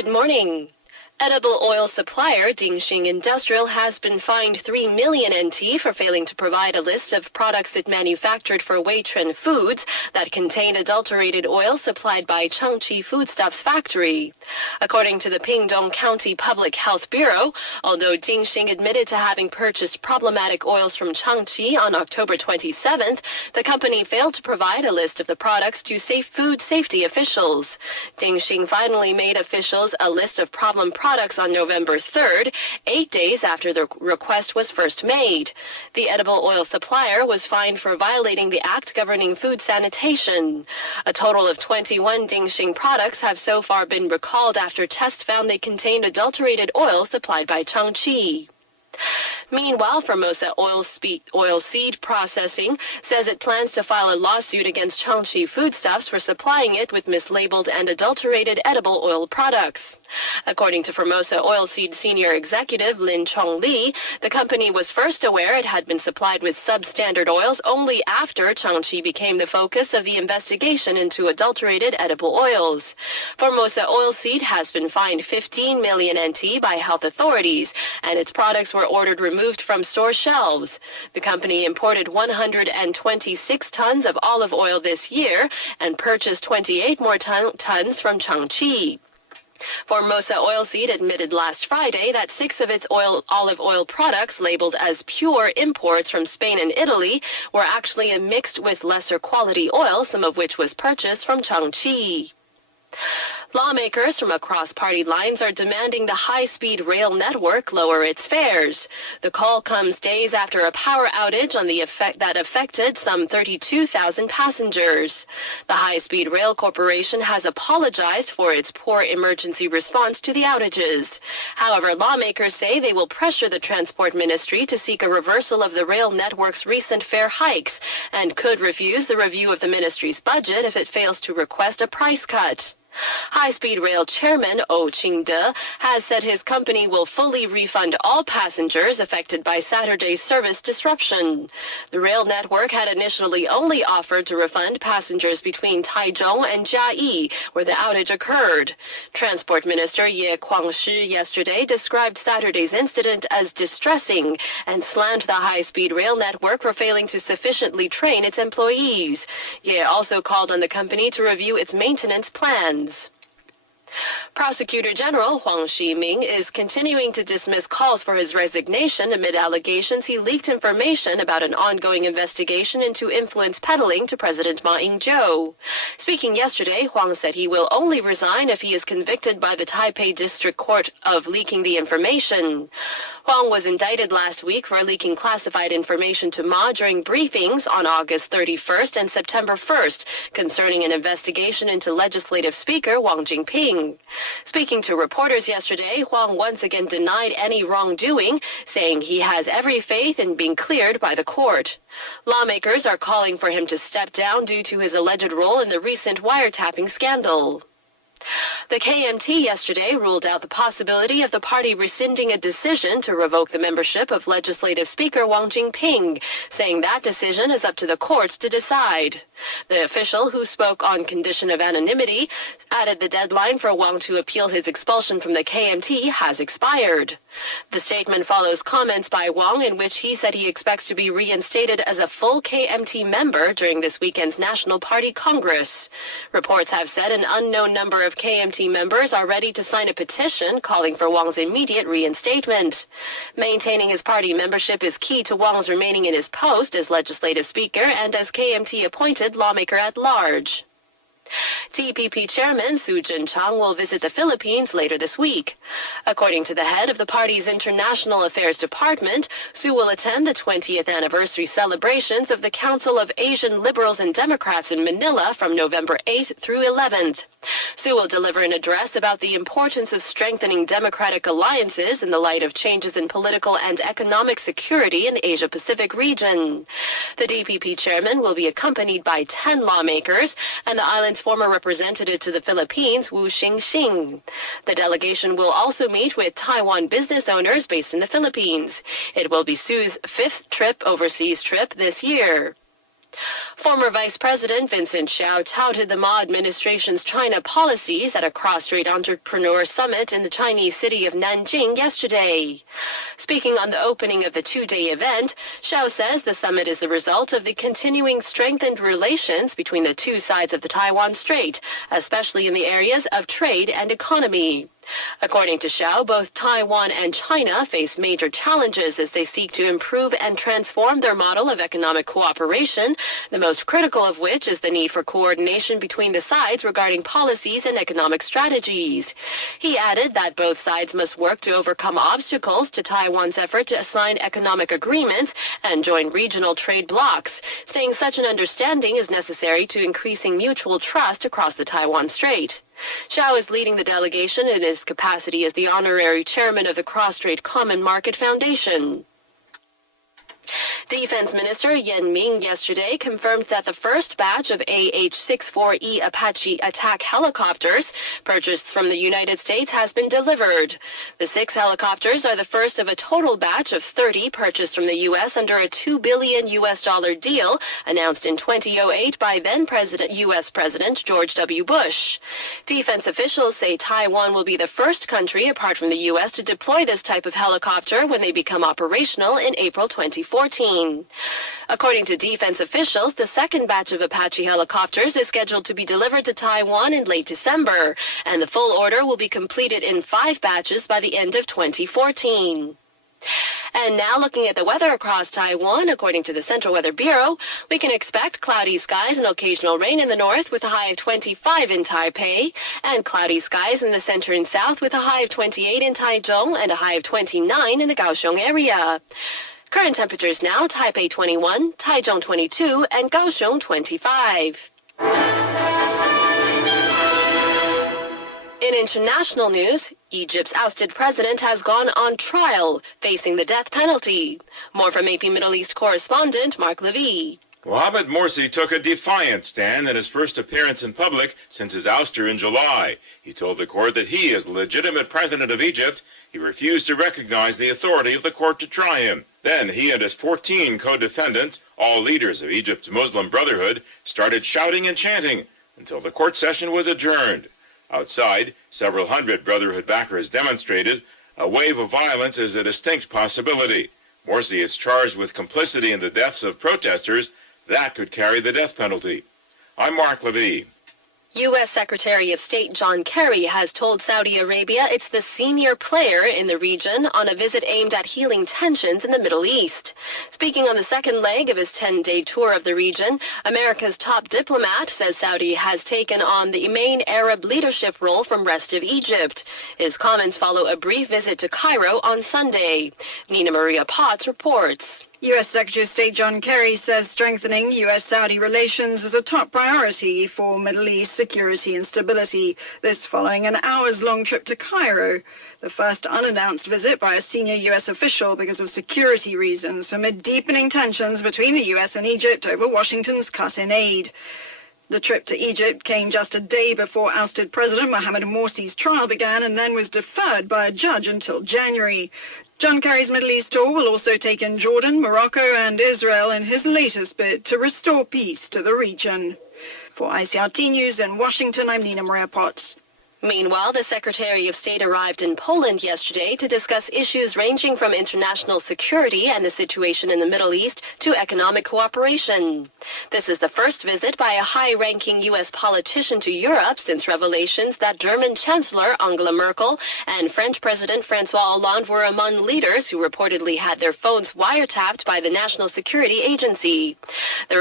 Good morning. Edible oil supplier Dingxing Industrial has been fined 3 million NT for failing to provide a list of products it manufactured for Weitren Foods that contain adulterated oil supplied by Chengchi Foodstuffs Factory. According to the Pingdong County Public Health Bureau, although Dingxing admitted to having purchased problematic oils from Chengchi on October 27th, the company failed to provide a list of the products to food safety officials. Dingxing finally made officials a list of problem products on November 3rd, 8 days after the request was first made. The edible oil supplier was fined for violating the act governing food sanitation. A total of 21 Dingxing products have so far been recalled after tests found they contained adulterated oil supplied by Chengchi. Meanwhile, Formosa Oilseed Processing says it plans to file a lawsuit against Chengchi Foodstuffs for supplying it with mislabeled and adulterated edible oil products. According to Formosa Oilseed Senior Executive Lin Chongli, the company was first aware it had been supplied with substandard oils only after Chengchi became the focus of the investigation into adulterated edible oils. Formosa Oilseed has been fined 15 million NT by health authorities, and its products were ordered removed from store shelves. The company imported 126 tons of olive oil this year and purchased 28 more tons from Chengchi. Formosa Oilseed admitted last Friday that 6 of its olive oil products labeled as pure imports from Spain and Italy were actually mixed with lesser quality oil, some of which was purchased from Chengchi. Lawmakers from across party lines are demanding the high-speed rail network lower its fares. The call comes days after a power outage that affected some 32,000 passengers. The High-Speed Rail Corporation has apologized for its poor emergency response to the outages. However, lawmakers say they will pressure the Transport Ministry to seek a reversal of the rail network's recent fare hikes and could refuse the review of the ministry's budget if it fails to request a price cut. High-Speed Rail Chairman Oh Ching-de has said his company will fully refund all passengers affected by Saturday's service disruption. The rail network had initially only offered to refund passengers between Taichung and Jiayi, where the outage occurred. Transport Minister Ye Guangshi yesterday described Saturday's incident as distressing and slammed the high-speed rail network for failing to sufficiently train its employees. Ye also called on the company to review its maintenance plans. Prosecutor General Huang Ximing is continuing to dismiss calls for his resignation amid allegations he leaked information about an ongoing investigation into influence peddling to President Ma Ying-jeou. Speaking yesterday, Huang said he will only resign if he is convicted by the Taipei District Court of leaking the information. Huang was indicted last week for leaking classified information to Ma during briefings on August 31st and September 1st concerning an investigation into Legislative Speaker Wang Jingping. Speaking to reporters yesterday, Huang once again denied any wrongdoing, saying he has every faith in being cleared by the court. Lawmakers are calling for him to step down due to his alleged role in the recent wiretapping scandal. The KMT yesterday ruled out the possibility of the party rescinding a decision to revoke the membership of Legislative Speaker Wang Jingping, saying that decision is up to the courts to decide. The official, who spoke on condition of anonymity, added the deadline for Wang to appeal his expulsion from the KMT has expired. The statement follows comments by Wang in which he said he expects to be reinstated as a full KMT member during this weekend's National Party Congress. Reports have said an unknown number of KMT members are ready to sign a petition calling for Wang's immediate reinstatement. Maintaining his party membership is key to Wang's remaining in his post as Legislative Speaker and as KMT-appointed lawmaker at large. TPP Chairman Su Jin-chang will visit the Philippines later this week. According to the head of the party's International Affairs Department, Su will attend the 20th anniversary celebrations of the Council of Asian Liberals and Democrats in Manila from November 8th through 11th. Su will deliver an address about the importance of strengthening democratic alliances in the light of changes in political and economic security in the Asia-Pacific region. The DPP chairman will be accompanied by 10 lawmakers and the island's former representative to the Philippines, Wu Xingxing. The delegation will also meet with Taiwan business owners based in the Philippines. It will be Su's 5th overseas trip this year. Former Vice President Vincent Xiao touted the Ma administration's China policies at a cross-strait entrepreneur summit in the Chinese city of Nanjing yesterday. Speaking on the opening of the two-day event, Xiao says the summit is the result of the continuing strengthened relations between the two sides of the Taiwan Strait, especially in the areas of trade and economy. According to Xiao, both Taiwan and China face major challenges as they seek to improve and transform their model of economic cooperation, the most critical of which is the need for coordination between the sides regarding policies and economic strategies. He added that both sides must work to overcome obstacles to Taiwan's effort to sign economic agreements and join regional trade blocs, saying such an understanding is necessary to increasing mutual trust across the Taiwan Strait. Xiao is leading the delegation in his capacity as the honorary chairman of the Cross-Strait Common Market Foundation. Defense Minister Yan Ming yesterday confirmed that the first batch of AH-64E Apache attack helicopters purchased from the United States has been delivered. The 6 helicopters are the first of a total batch of 30 purchased from the U.S. under a $2 billion deal announced in 2008 by then U.S. President George W. Bush. Defense officials say Taiwan will be the first country apart from the U.S. to deploy this type of helicopter when they become operational in April 2014. According to defense officials, the second batch of Apache helicopters is scheduled to be delivered to Taiwan in late December, and the full order will be completed in 5 batches by the end of 2014. And now looking at the weather across Taiwan, according to the Central Weather Bureau, we can expect cloudy skies and occasional rain in the north with a high of 25 in Taipei, and cloudy skies in the center and south with a high of 28 in Taichung and a high of 29 in the Kaohsiung area. Current temperatures now, Taipei 21, Taichung 22, and Kaohsiung 25. In international news, Egypt's ousted president has gone on trial, facing the death penalty. More from AP Middle East correspondent Mark Levy. Mohamed Morsi took a defiant stand in his first appearance in public since his ouster in July. He told the court that he is the legitimate president of Egypt. He refused to recognize the authority of the court to try him. Then he and his 14 co-defendants, all leaders of Egypt's Muslim Brotherhood, started shouting and chanting until the court session was adjourned. Outside, several hundred Brotherhood backers demonstrated. A wave of violence is a distinct possibility. Morsi is charged with complicity in the deaths of protesters. That could carry the death penalty. I'm Mark Levy. U.S. Secretary of State John Kerry has told Saudi Arabia it's the senior player in the region on a visit aimed at healing tensions in the Middle East. Speaking on the second leg of his 10-day tour of the region, America's top diplomat says Saudi has taken on the main Arab leadership role from rest of Egypt. His comments follow a brief visit to Cairo on Sunday. Nina Maria Potts reports. U.S. Secretary of State John Kerry says strengthening U.S.-Saudi relations is a top priority for Middle East security and stability, this following an hours-long trip to Cairo, the first unannounced visit by a senior U.S. official because of security reasons amid deepening tensions between the U.S. and Egypt over Washington's cut in aid. The trip to Egypt came just a day before ousted President Mohamed Morsi's trial began and then was deferred by a judge until January. John Kerry's Middle East tour will also take in Jordan, Morocco and Israel in his latest bid to restore peace to the region. For ICRT News in Washington, I'm Nina Maria Potts. Meanwhile, the Secretary of State arrived in Poland yesterday to discuss issues ranging from international security and the situation in the Middle East to economic cooperation. This is the first visit by a high-ranking U.S. politician to Europe since revelations that German Chancellor Angela Merkel and French President François Hollande were among leaders who reportedly had their phones wiretapped by the National Security Agency. The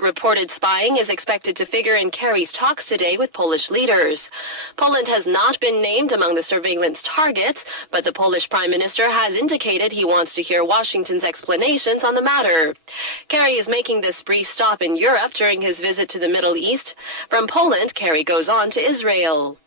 reported spying is expected to figure in Kerry's talks today with Polish leaders. Poland has not been named among the surveillance targets, but the Polish Prime Minister has indicated he wants to hear Washington's explanations on the matter. Kerry is making this brief stop in Europe during his visit to the Middle East. From Poland, Kerry goes on to Israel.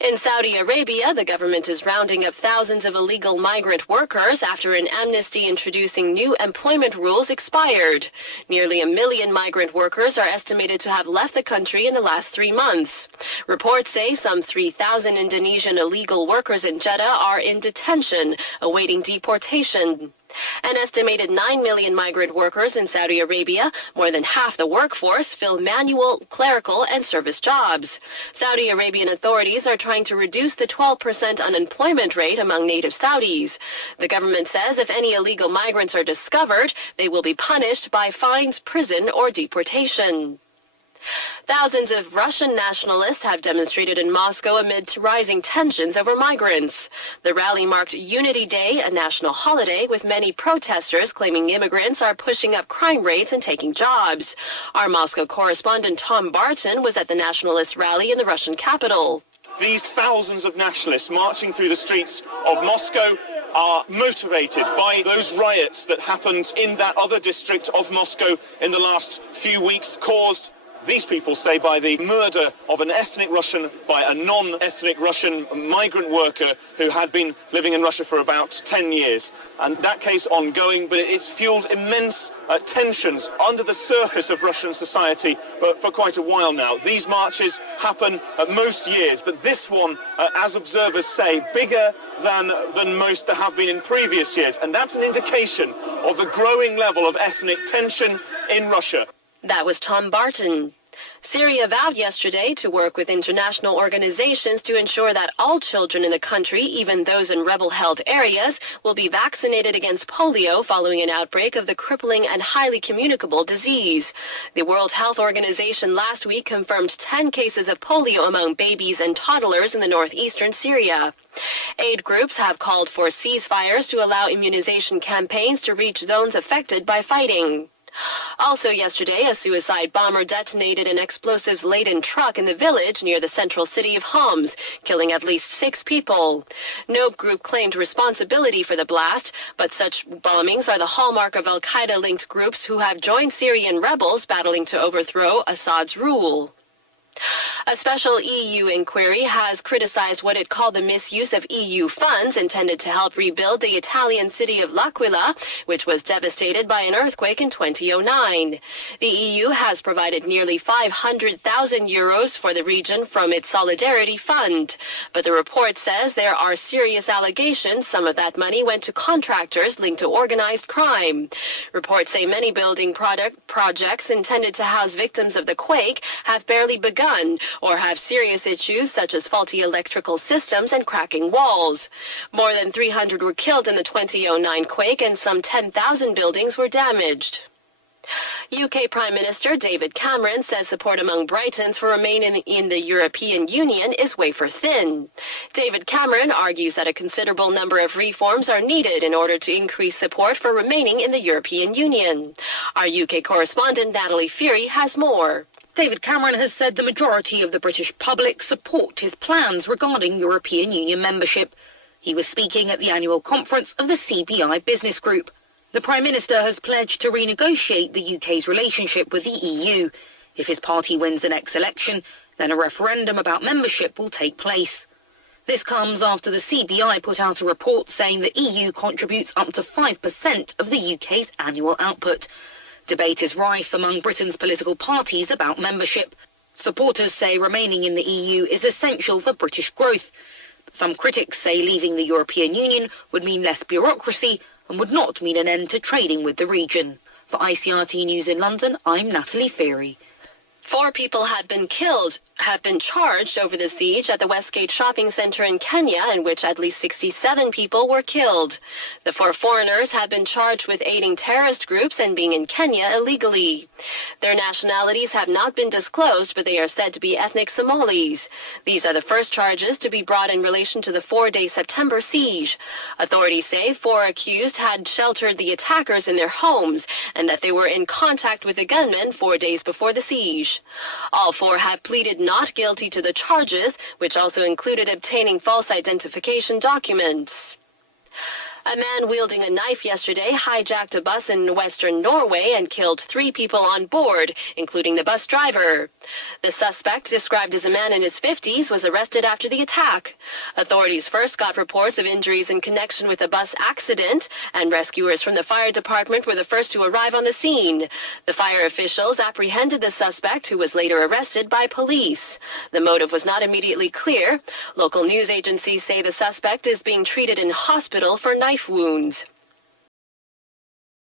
In Saudi Arabia, the government is rounding up thousands of illegal migrant workers after an amnesty introducing new employment rules expired. Nearly 1 million migrant workers are estimated to have left the country in the last 3 months. Reports say some 3,000 Indonesian illegal workers in Jeddah are in detention, awaiting deportation. An estimated 9 million migrant workers in Saudi Arabia, more than half the workforce, fill manual, clerical, and service jobs. Saudi Arabian authorities are trying to reduce the 12% unemployment rate among native Saudis. The government says if any illegal migrants are discovered, they will be punished by fines, prison, or deportation. Thousands of Russian nationalists have demonstrated in Moscow amid rising tensions over migrants. The rally marked Unity Day, a national holiday, with many protesters claiming immigrants are pushing up crime rates and taking jobs. Our Moscow correspondent Tom Barton was at the nationalist rally in the Russian capital. These thousands of nationalists marching through the streets of Moscow are motivated by those riots that happened in that other district of Moscow in the last few weeks, caused, these people say, by the murder of an ethnic Russian by a non-ethnic Russian migrant worker who had been living in Russia for about 10 years. And that case ongoing, but it's fueled immense tensions under the surface of Russian society for quite a while now. These marches happen most years, but this one, as observers say, bigger than most that have been in previous years. And that's an indication of the growing level of ethnic tension in Russia. That was Tom Barton. Syria vowed yesterday to work with international organizations to ensure that all children in the country, even those in rebel-held areas, will be vaccinated against polio following an outbreak of the crippling and highly communicable disease. The World Health Organization last week confirmed 10 cases of polio among babies and toddlers in the northeastern Syria. Aid groups have called for ceasefires to allow immunization campaigns to reach zones affected by fighting. Also yesterday, a suicide bomber detonated an explosives-laden truck in the village near the central city of Homs, killing at least 6 people. No group claimed responsibility for the blast, but such bombings are the hallmark of al-Qaeda-linked groups who have joined Syrian rebels battling to overthrow Assad's rule. A special EU inquiry has criticized what it called the misuse of EU funds intended to help rebuild the Italian city of L'Aquila, which was devastated by an earthquake in 2009. The EU has provided nearly 500,000 euros for the region from its Solidarity Fund. But the report says there are serious allegations some of that money went to contractors linked to organized crime. Reports say many building projects intended to house victims of the quake have barely begun, or have serious issues such as faulty electrical systems and cracking walls. More than 300 were killed in the 2009 quake and some 10,000 buildings were damaged. UK Prime Minister David Cameron says support among Britons for remaining in the European Union is wafer thin. David Cameron argues that a considerable number of reforms are needed in order to increase support for remaining in the European Union. Our UK correspondent Natalie Fury has more. David Cameron has said the majority of the British public support his plans regarding European Union membership. He was speaking at the annual conference of the CBI Business Group. The Prime Minister has pledged to renegotiate the UK's relationship with the EU. If his party wins the next election, then a referendum about membership will take place. This comes after the CBI put out a report saying the EU contributes up to 5% of the UK's annual output. Debate is rife among Britain's political parties about membership. Supporters say remaining in the EU is essential for British growth. Some critics say leaving the European Union would mean less bureaucracy and would not mean an end to trading with the region. For ICRT News in London, I'm Natalie Fury. 4 people have been charged over the siege at the Westgate shopping center in Kenya, in which at least 67 people were killed. The 4 foreigners have been charged with aiding terrorist groups and being in Kenya illegally. Their nationalities have not been disclosed, but they are said to be ethnic Somalis. These are the first charges to be brought in relation to the 4-day September siege. Authorities say 4 accused had sheltered the attackers in their homes and that they were in contact with the gunmen 4 days before the siege. All 4 have pleaded not guilty to the charges, which also included obtaining false identification documents. A man wielding a knife yesterday hijacked a bus in western Norway and killed 3 people on board, including the bus driver. The suspect, described as a man in his 50s, was arrested after the attack. Authorities first got reports of injuries in connection with a bus accident, and rescuers from the fire department were the first to arrive on the scene. The fire officials apprehended the suspect, who was later arrested by police. The motive was not immediately clear. Local news agencies say the suspect is being treated in hospital for knife wounds.